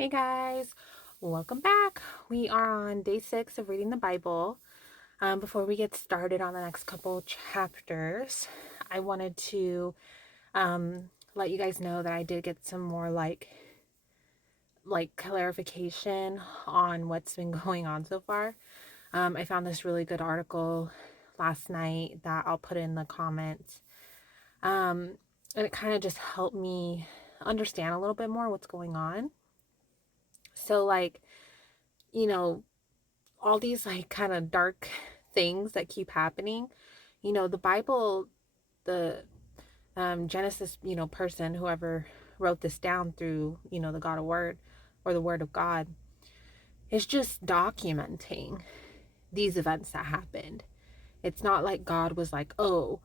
Hey guys, welcome back. We are on day 6 of reading the Bible. Before we get started on the next couple chapters, I wanted to let you guys know that I did get some more clarification on what's been going on so far. I found this really good article last night that I'll put in the comments. And it kind of just helped me understand a little bit more what's going on. So you know, all these kind of dark things that keep happening. The Bible, the Genesis, person, whoever wrote this down through, the God of Word or the Word of God, is just documenting these events that happened. It's not like God was like, oh,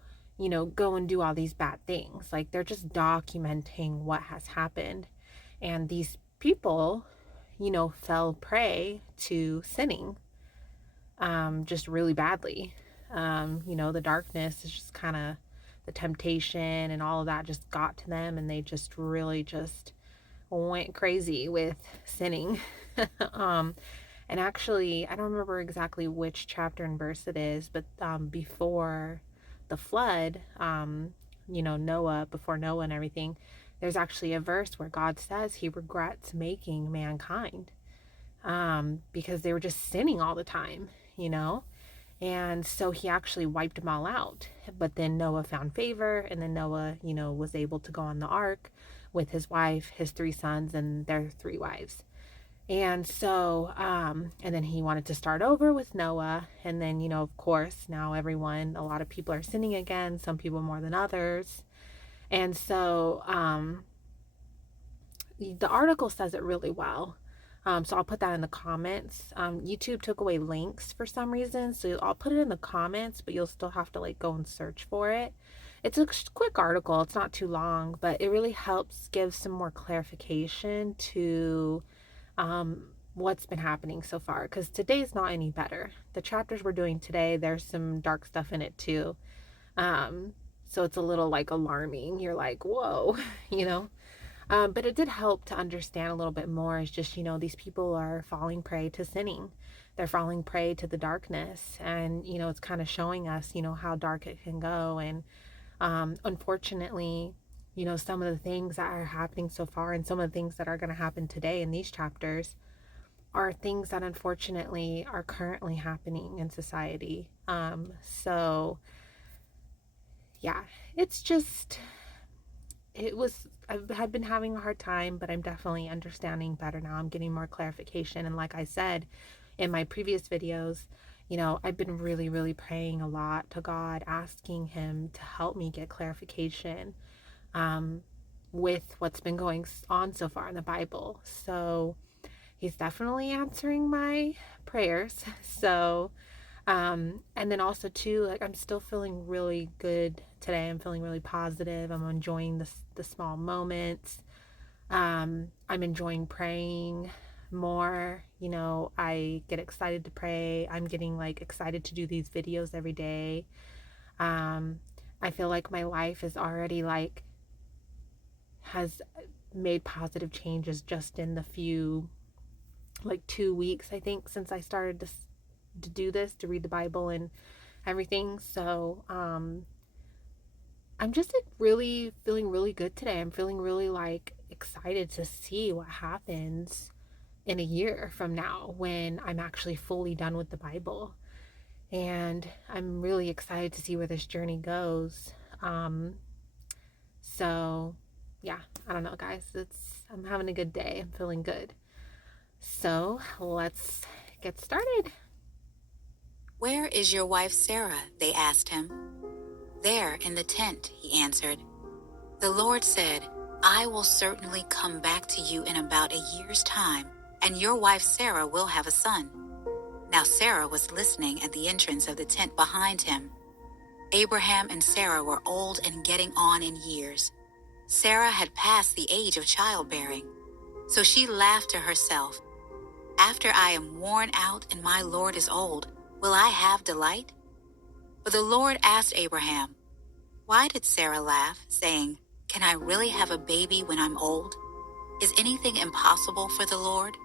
go and do all these bad things. Like they're just documenting what has happened. And these people, fell prey to sinning just really badly. The darkness is just kind of the temptation and all of that just got to them, and they just really just went crazy with sinning. um, and actually, I don't remember exactly which chapter and verse it is, but before the flood, before Noah and everything, there's actually a verse where God says he regrets making mankind because they were just sinning all the time, you know? And so he actually wiped them all out. But then Noah found favor, and then Noah, was able to go on the ark with his wife, his 3 sons, and their 3 wives. And so, and then he wanted to start over with Noah. And then, of course, now a lot of people are sinning again, some people more than others. And so, the article says it really well. So I'll put that in the comments. YouTube took away links for some reason, so I'll put it in the comments, but you'll still have to go and search for it. It's a quick article. It's not too long, but it really helps give some more clarification to what's been happening so far, because today's not any better. The chapters we're doing today, there's some dark stuff in it too. So it's a little alarming. You're like, whoa, you know. But it did help to understand a little bit more. Is just, these people are falling prey to sinning. They're falling prey to the darkness. And, it's kind of showing us, how dark it can go. And unfortunately, some of the things that are happening so far and some of the things that are going to happen today in these chapters are things that unfortunately are currently happening in society. So, yeah, it's just I've been having a hard time, but I'm definitely understanding better now. I'm getting more clarification. And like I said in my previous videos, I've been really, really praying a lot to God, asking Him to help me get clarification with what's been going on so far in the Bible. So He's definitely answering my prayers. So and then also too, I'm still feeling really good today. I'm feeling really positive. I'm enjoying the small moments. I'm enjoying praying more. I get excited to pray. I'm getting excited to do these videos every day. I feel like my life is already has made positive changes just in the few 2 weeks, I think, since I started to do this, to read the Bible and everything. So I'm just really feeling really good today. I'm feeling really excited to see what happens in a year from now when I'm actually fully done with the Bible. And I'm really excited to see where this journey goes. So yeah, I don't know, guys. I'm having a good day. I'm feeling good. So let's get started. "Where is your wife Sarah?" they asked him. "There in the tent," he answered. "The Lord said, 'I will certainly come back to you in about a year's time, and your wife Sarah will have a son.' Now Sarah was listening at the entrance of the tent behind him. Abraham and Sarah were old and getting on in years. Sarah had passed the age of childbearing. So she laughed to herself, 'After I am worn out and my Lord is old, will I have delight?' But the Lord asked Abraham, 'Why did Sarah laugh, saying, 'Can I really have a baby when I'm old?' Is anything impossible for the Lord?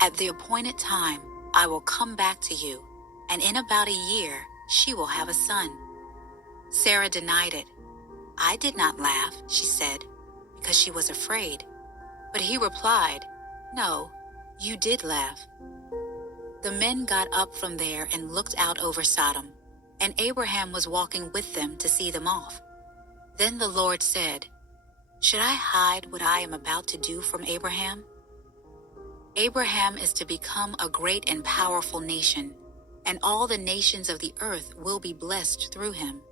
At the appointed time, I will come back to you, and in about a year, she will have a son." Sarah denied it. "I did not laugh," she said, because she was afraid. But he replied, "No, you did laugh." The men got up from there and looked out over Sodom, and Abraham was walking with them to see them off. Then the Lord said, "Should I hide what I am about to do from Abraham? Abraham is to become a great and powerful nation, and all the nations of the earth will be blessed through him.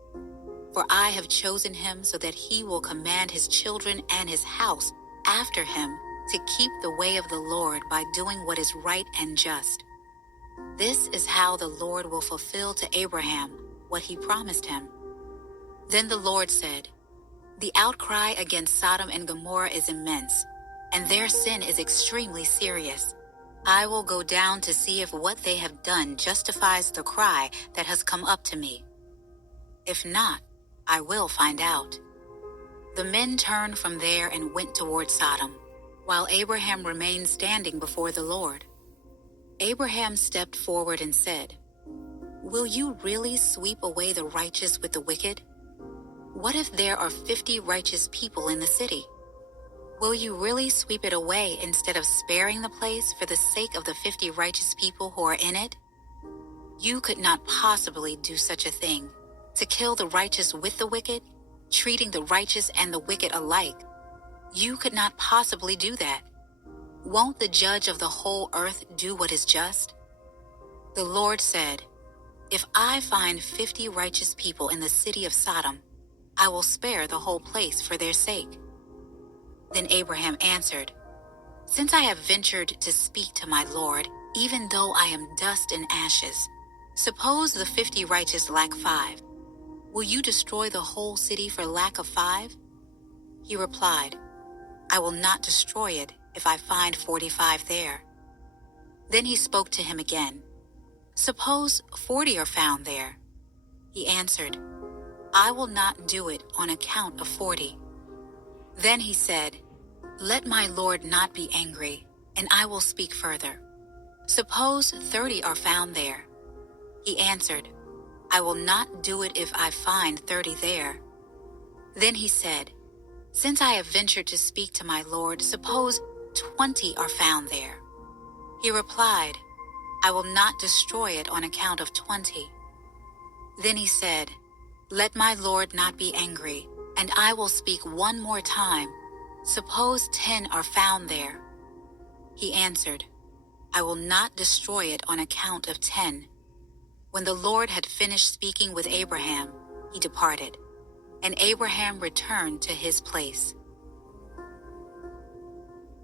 For I have chosen him so that he will command his children and his house after him to keep the way of the Lord by doing what is right and just. This is how the Lord will fulfill to Abraham what he promised him." Then the Lord said, "The outcry against Sodom and Gomorrah is immense, and their sin is extremely serious. I will go down to see if what they have done justifies the cry that has come up to me. If not, I will find out." The men turned from there and went toward Sodom, while Abraham remained standing before the Lord. Abraham stepped forward and said, "Will you really sweep away the righteous with the wicked? What if there are 50 righteous people in the city? Will you really sweep it away instead of sparing the place for the sake of the 50 righteous people who are in it? You could not possibly do such a thing, to kill the righteous with the wicked, treating the righteous and the wicked alike. You could not possibly do that. Won't the judge of the whole earth do what is just?" The Lord said, "If I find 50 righteous people in the city of Sodom, I will spare the whole place for their sake." Then Abraham answered, "Since I have ventured to speak to my Lord, even though I am dust and ashes, suppose the 50 righteous lack 5. Will you destroy the whole city for lack of 5? He replied, "I will not destroy it if I find 45 there." Then he spoke to him again, "Suppose 40 are found there." He answered, "I will not do it on account of 40. Then he said, "Let my Lord not be angry, and I will speak further. Suppose 30 are found there." He answered, "I will not do it if I find 30 there." Then he said, "Since I have ventured to speak to my Lord, suppose 20 are found there." He replied, "I will not destroy it on account of 20. Then he said, "Let my Lord not be angry, and I will speak one more time. Suppose 10 are found there." He answered, "I will not destroy it on account of 10. When the Lord had finished speaking with Abraham, he departed, and Abraham returned to his place.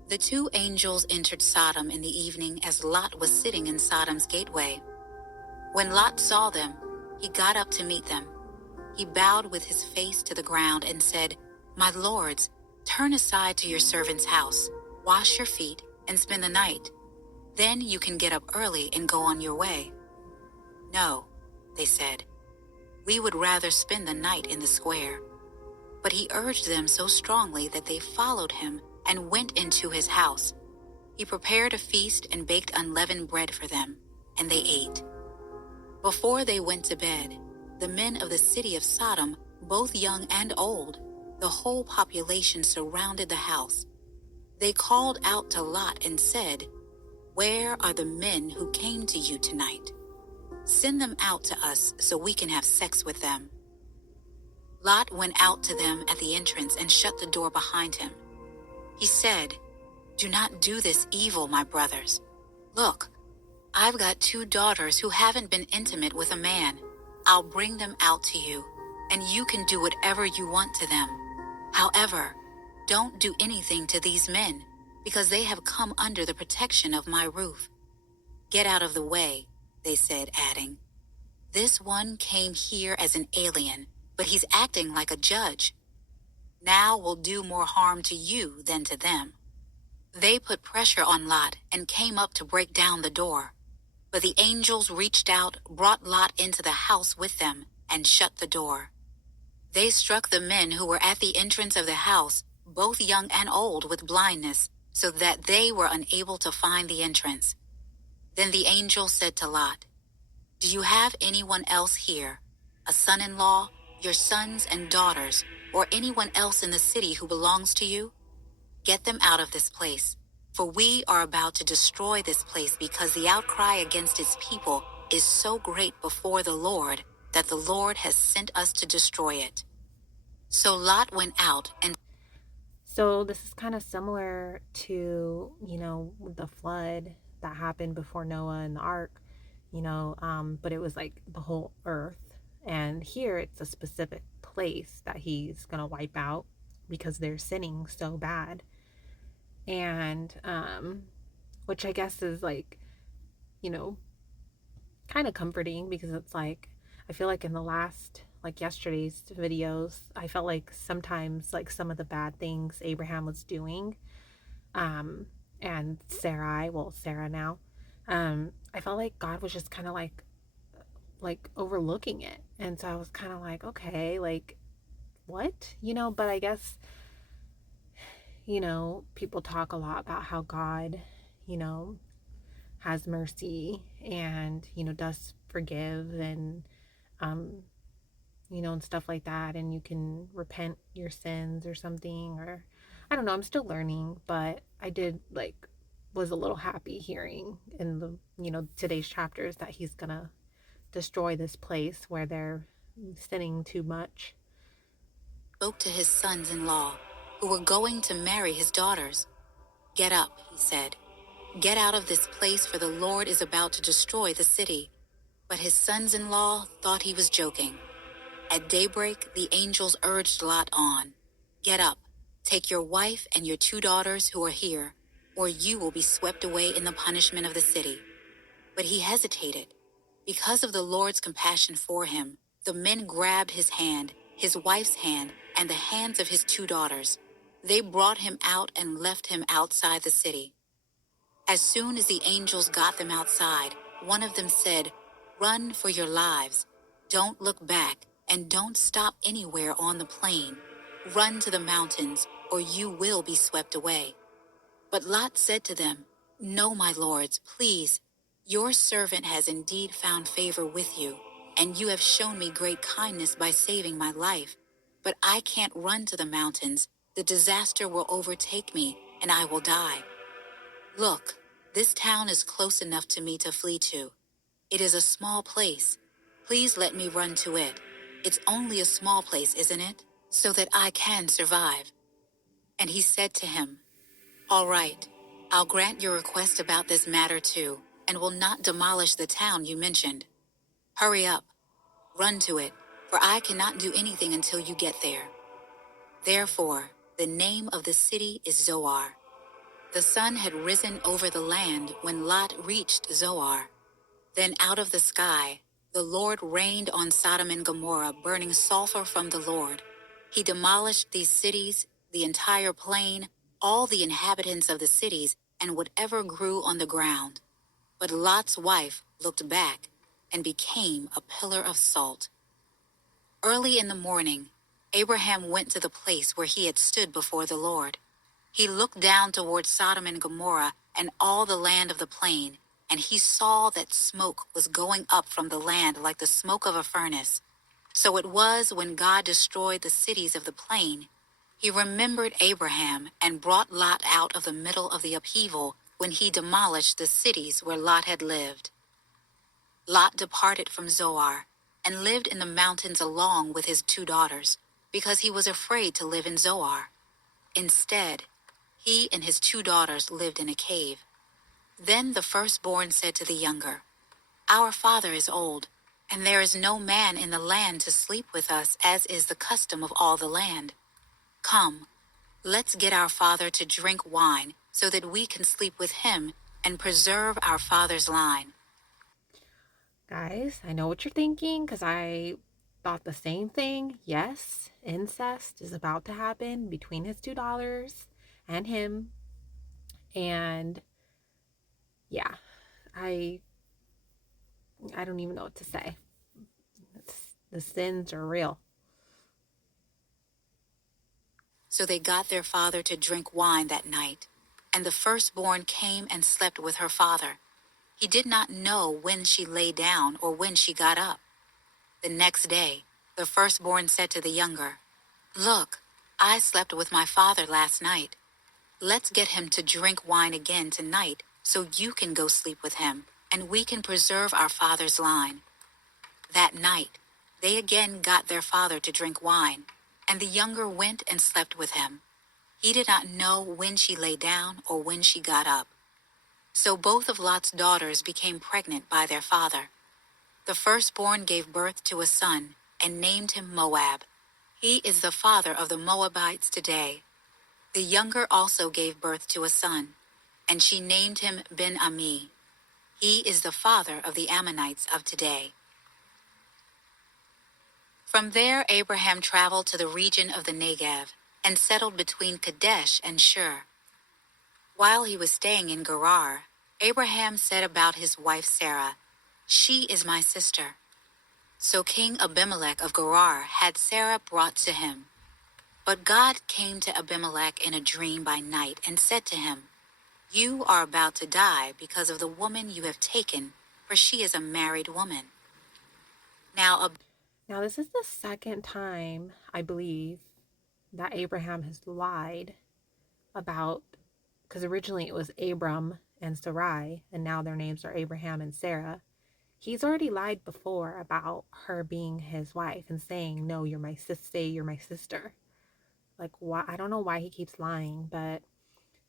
The 2 angels entered Sodom in the evening as Lot was sitting in Sodom's gateway. When Lot saw them, he got up to meet them. He bowed with his face to the ground and said, "My lords, turn aside to your servant's house, wash your feet, and spend the night. Then you can get up early and go on your way." "No," they said, "we would rather spend the night in the square." But he urged them so strongly that they followed him and went into his house. He prepared a feast and baked unleavened bread for them, and they ate. Before they went to bed, the men of the city of Sodom, both young and old, the whole population surrounded the house. They called out to Lot and said, "Where are the men who came to you tonight? Send them out to us so we can have sex with them." Lot went out to them at the entrance and shut the door behind him. He said, "Do not do this evil, my brothers. Look, I've got 2 daughters who haven't been intimate with a man. I'll bring them out to you, and you can do whatever you want to them. However, don't do anything to these men, because they have come under the protection of my roof." "Get out of the way," they said, adding, "This one came here as an alien, but he's acting like a judge. Now we'll do more harm to you than to them." They put pressure on Lot and came up to break down the door. But the angels reached out, brought Lot into the house with them, and shut the door. They struck the men who were at the entrance of the house, both young and old, with blindness, so that they were unable to find the entrance. Then the angel said to Lot, "Do you have anyone else here, a son-in-law, your sons and daughters, or anyone else in the city who belongs to you? Get them out of this place, for we are about to destroy this place because the outcry against its people is so great before the Lord that the Lord has sent us to destroy it." So Lot went out and So this is kind of similar to, the flood that happened before Noah and the ark, but it was like the whole earth. And here it's a specific place that he's going to wipe out because they're sinning so bad. And which I guess is like, you know, kind of comforting because it's like I feel like in the last like yesterday's videos, I felt like sometimes like some of the bad things Abraham was doing, um, and Sarah now, I felt like God was just kind of like overlooking it, and so I was kind of like, okay, like what, but I guess people talk a lot about how God, you know, has mercy and does forgive and um and stuff like that, and you can repent your sins or something, or I don't know, I'm still learning, but I did like was a little happy hearing in the today's chapters that he's gonna destroy this place where they're sinning too much. spoke to his sons-in-law, who were going to marry his daughters. "Get up," he said. "Get out of this place, for the Lord is about to destroy the city." But his sons-in-law thought he was joking. At daybreak, the angels urged Lot on. "Get up, take your wife and your 2 daughters who are here, or you will be swept away in the punishment of the city." But he hesitated. Because of the Lord's compassion for him, the men grabbed his hand, his wife's hand, and the hands of his 2 daughters. They brought him out and left him outside the city. As soon as the angels got them outside, one of them said, "Run for your lives. Don't look back, and don't stop anywhere on the plain. Run to the mountains, or you will be swept away." But Lot said to them, "No, my lords, please. Your servant has indeed found favor with you, and you have shown me great kindness by saving my life. But I can't run to the mountains. The disaster will overtake me, and I will die. Look, this town is close enough to me to flee to. It is a small place. Please let me run to it. It's only a small place, isn't it? So that I can survive." And he said to him, "All right, I'll grant your request about this matter too, and will not demolish the town you mentioned. Hurry up, run to it, for I cannot do anything until you get there." Therefore, the name of the city is Zoar. The sun had risen over the land when Lot reached Zoar. Then out of the sky, the Lord rained on Sodom and Gomorrah, burning sulfur from the Lord. He demolished these cities, the entire plain, all the inhabitants of the cities, and whatever grew on the ground. But Lot's wife looked back and became a pillar of salt. Early in the morning, Abraham went to the place where he had stood before the Lord. He looked down toward Sodom and Gomorrah and all the land of the plain, and he saw that smoke was going up from the land like the smoke of a furnace. So it was when God destroyed the cities of the plain, he remembered Abraham and brought Lot out of the middle of the upheaval when he demolished the cities where Lot had lived. Lot departed from Zoar and lived in the mountains along with his 2 daughters, because he was afraid to live in Zoar. Instead, he and his 2 daughters lived in a cave. Then the firstborn said to the younger, "Our father is old, and there is no man in the land to sleep with us, as is the custom of all the land. Come, let's get our father to drink wine so that we can sleep with him and preserve our father's line." Guys, I know what you're thinking because I thought the same thing. Yes, incest is about to happen between his $2 and him. And yeah, I I don't even know what to say. The sins are real. So they got their father to drink wine that night, and the firstborn came and slept with her father. He did not know when she lay down or when she got up. The next day, the firstborn said to the younger, "Look, I slept with my father last night. Let's get him to drink wine again tonight so you can go sleep with him, and we can preserve our father's line." That night, they again got their father to drink wine, and the younger went and slept with him. He did not know when she lay down or when she got up. So both of Lot's daughters became pregnant by their father. The firstborn gave birth to a son and named him Moab. He is the father of the Moabites today. The younger also gave birth to a son, and she named him Ben-Ami. He is the father of the Ammonites of today. From there, Abraham traveled to the region of the Negev and settled between Kadesh and Shur. While he was staying in Gerar, Abraham said about his wife Sarah, "She is my sister." So King Abimelech of Gerar had Sarah brought to him. But God came to Abimelech in a dream by night and said to him, "You are about to die because of the woman you have taken, for she is a married woman." Now Now, this is the second time, I believe, that Abraham has lied about, because originally it was Abram and Sarai, and now their names are Abraham and Sarah. He's already lied before about her being his wife and saying, "No, you're my sister, you're my sister." Like, why? I don't know why he keeps lying, but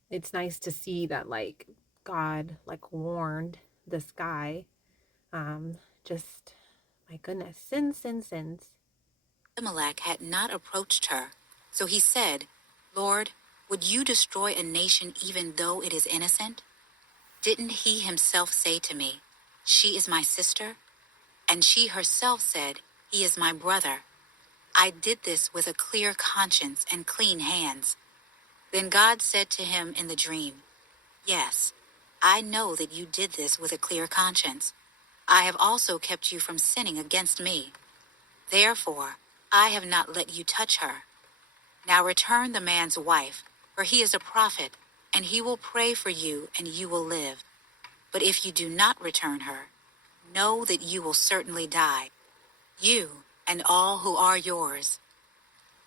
it's nice to see that, like, God, like, warned this guy. Just, my goodness, sins. Abimelech had not approached her. So he said, "Lord, would you destroy a nation even though it is innocent? Didn't he himself say to me, 'She is my sister'? And she herself said, 'He is my brother.' I did this with a clear conscience and clean hands." Then God said to him in the dream, "Yes, I know that you did this with a clear conscience. I have also kept you from sinning against me. Therefore, I have not let you touch her. Now return the man's wife, for he is a prophet, and he will pray for you and you will live. But if you do not return her, know that you will certainly die, you and all who are yours."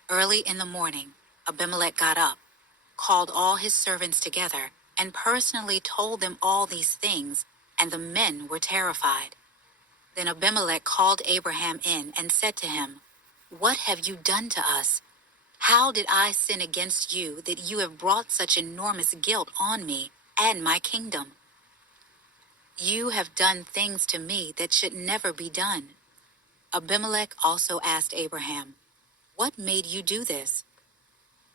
Early in the morning, Abimelech got up, called all his servants together, and personally told them all these things, and the men were terrified. Then Abimelech called Abraham in and said to him, "What have you done to us? How did I sin against you that you have brought such enormous guilt on me and my kingdom? You have done things to me that should never be done." Abimelech also asked Abraham, "What made you do this?"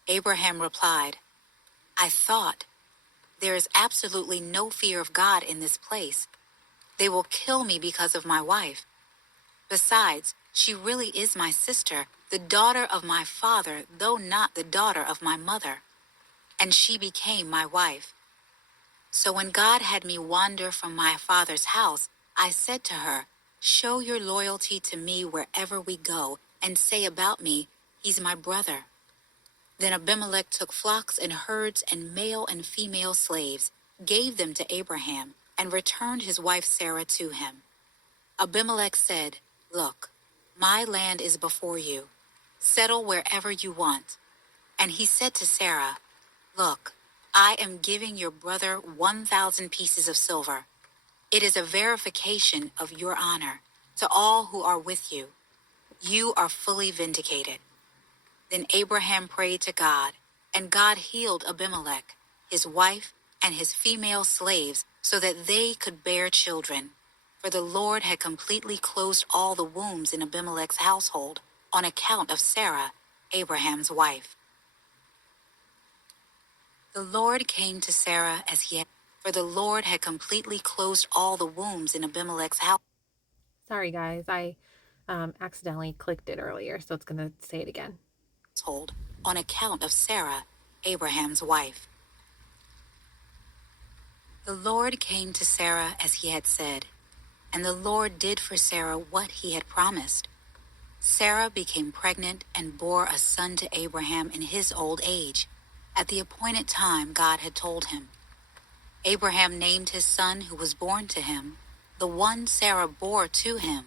Abraham replied, "I thought, there is absolutely no fear of God in this place. They will kill me because of my wife. Besides, she really is my sister, the daughter of my father, though not the daughter of my mother. And she became my wife. So when God had me wander from my father's house, I said to her, 'Show your loyalty to me wherever we go, and say about me, he's my brother.' Then Abimelech took flocks and herds and male and female slaves, gave them to Abraham, and returned his wife Sarah to him. Abimelech said, 'Look, my land is before you. Settle wherever you want.' And he said to Sarah, 'Look, I am giving your brother 1,000 pieces of silver. It is a verification of your honor to all who are with you. You are fully vindicated.' Then Abraham prayed to God, and God healed Abimelech, his wife, and his female slaves so that they could bear children. For the Lord had completely closed all the wombs in Abimelech's household on account of Sarah, Abraham's wife. The Lord came to Sarah as he had, for the Lord had completely closed all the wombs in Abimelech's Sorry, guys. I accidentally clicked it earlier, so it's going to say it again. household on account of Sarah, Abraham's wife. The Lord came to Sarah as he had said, and the Lord did for Sarah what he had promised. Sarah became pregnant and bore a son to Abraham in his old age, at the appointed time God had told him. Abraham named his son who was born to him, the one Sarah bore to him,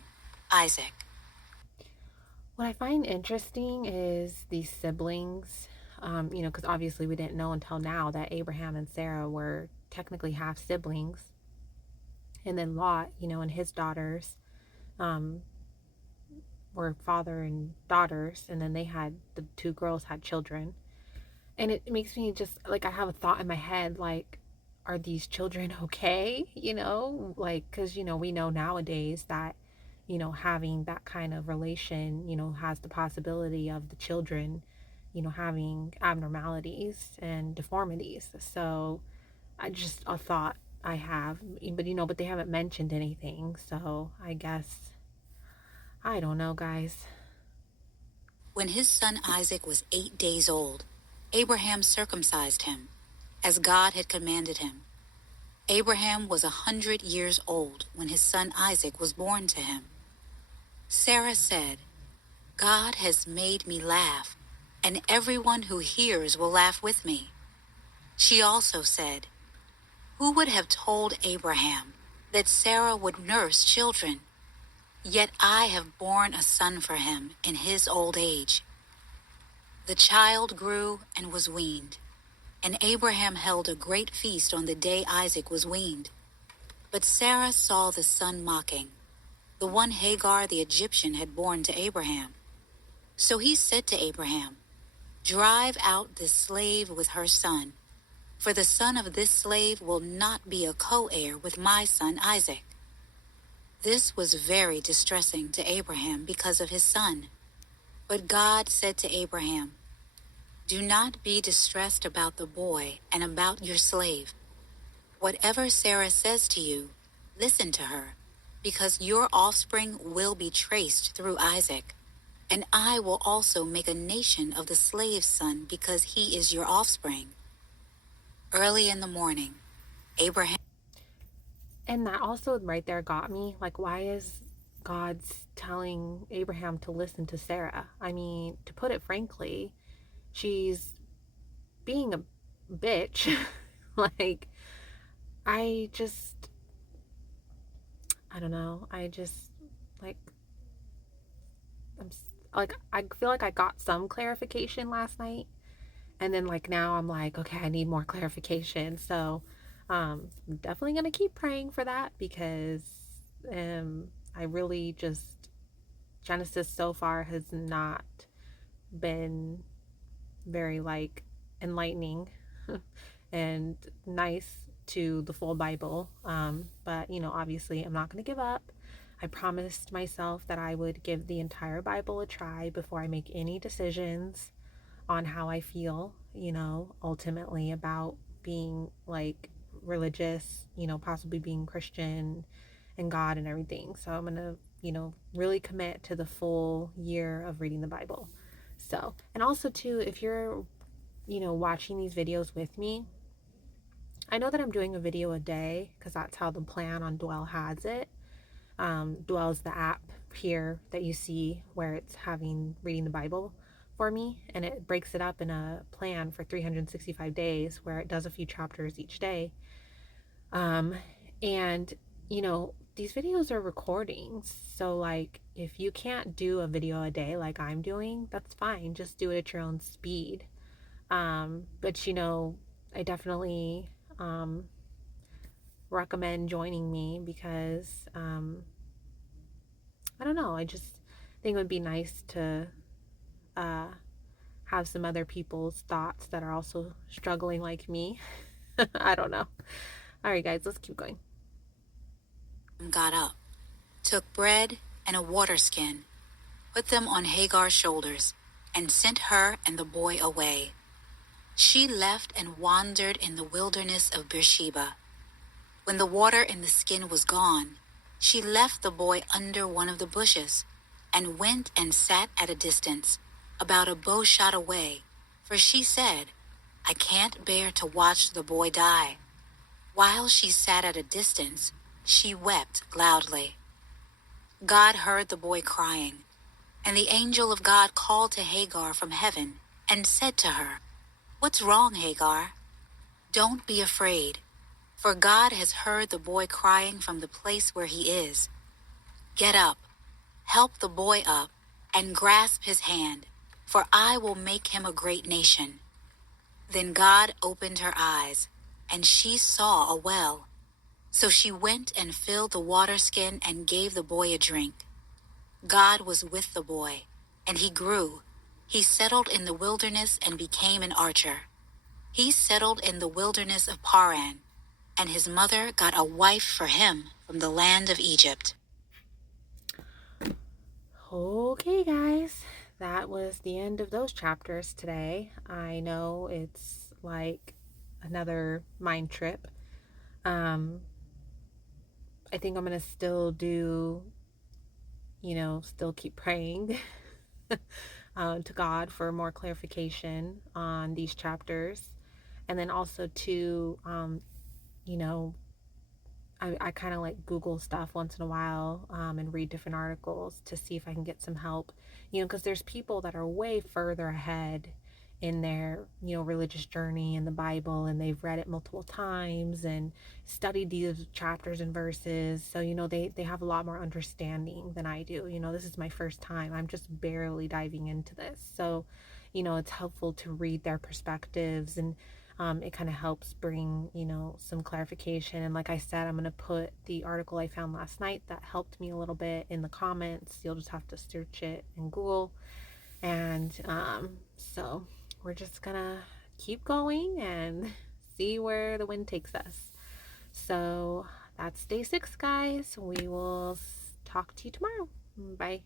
Isaac. What I find interesting is these siblings, because obviously we didn't know until now that Abraham and Sarah were technically half siblings. And then Lot, and his daughters um, were father and daughters. And then the two girls had children. And it makes me just like, I have a thought in my head, like, are these children okay? Like, because, we know nowadays that, having that kind of relation, has the possibility of the children, having abnormalities and deformities. So I just a thought I have, but they haven't mentioned anything. So I guess, I don't know, guys. When his son Isaac was 8 days old, Abraham circumcised him, as God had commanded him. Abraham was 100 years old when his son Isaac was born to him. Sarah said, God has made me laugh, and everyone who hears will laugh with me. She also said, who would have told Abraham that Sarah would nurse children? Yet I have borne a son for him in his old age. The child grew and was weaned, and Abraham held a great feast on the day Isaac was weaned. But Sarah saw the son mocking, the one Hagar the Egyptian had borne to Abraham. So he said to Abraham, drive out this slave with her son, for the son of this slave will not be a co-heir with my son Isaac. This was very distressing to Abraham because of his son. But God said to Abraham, do not be distressed about the boy and about your slave. Whatever Sarah says to you, listen to her, because your offspring will be traced through Isaac. And I will also make a nation of the slave's son because he is your offspring. Early in the morning, Abraham. And that also right there got me. Like, why is God telling Abraham to listen to Sarah? I mean, to put it frankly, she's being a bitch. Like, I just, I don't know. I just, like, I'm like, I feel like I got some clarification last night. And then, like, now I'm like, okay, I need more clarification. So, I'm definitely going to keep praying for that because I really just, Genesis so far has not been very, like, enlightening and nice to the full Bible. But, obviously, I'm not going to give up. I promised myself that I would give the entire Bible a try before I make any decisions on how I feel, ultimately about being like religious, possibly being Christian and God and everything. So I'm going to, really commit to the full year of reading the Bible. So, and also too, if you're, watching these videos with me, I know that I'm doing a video a day because that's how the plan on Dwell has it. Dwell's the app here that you see where it's having reading the Bible for me, and it breaks it up in a plan for 365 days where it does a few chapters each day. And these videos are recordings, so like if you can't do a video a day like I'm doing, that's fine. Just do it at your own speed. But I definitely recommend joining me because I don't know. I just think it would be nice to uh, have some other people's thoughts that are also struggling like me. I don't know. All right, guys, let's keep going. Got up, took bread and a water skin, put them on Hagar's shoulders, and sent her and the boy away. She left and wandered in the wilderness of Beersheba. When the water in the skin was gone, she left the boy under one of the bushes and went and sat at a distance, about a bow shot away, for she said, I can't bear to watch the boy die. While she sat at a distance, she wept loudly. God heard the boy crying. And the angel of God called to Hagar from heaven and said to her, "What's wrong, Hagar? Don't be afraid, for God has heard the boy crying from the place where he is. Get up, help the boy up, and grasp his hand, for I will make him a great nation." Then God opened her eyes, and she saw a well. So she went and filled the water skin and gave the boy a drink. God was with the boy, and he grew. He settled in the wilderness and became an archer. He settled in the wilderness of Paran, and his mother got a wife for him from the land of Egypt. Okay, guys, that was the end of those chapters today. I know it's like another mind trip. I think I'm gonna still do, still keep praying to God for more clarification on these chapters, and then also to, you know, I kind of like Google stuff once in a while, and read different articles to see if I can get some help, because there's people that are way further ahead in their, religious journey in the Bible, and they've read it multiple times and studied these chapters and verses. So, they have a lot more understanding than I do. This is my first time. I'm just barely diving into this. So, it's helpful to read their perspectives, and it kind of helps bring, some clarification. And like I said, I'm going to put the article I found last night that helped me a little bit in the comments. You'll just have to search it in Google. And so we're just going to keep going and see where the wind takes us. So that's day 6, guys. We will talk to you tomorrow. Bye.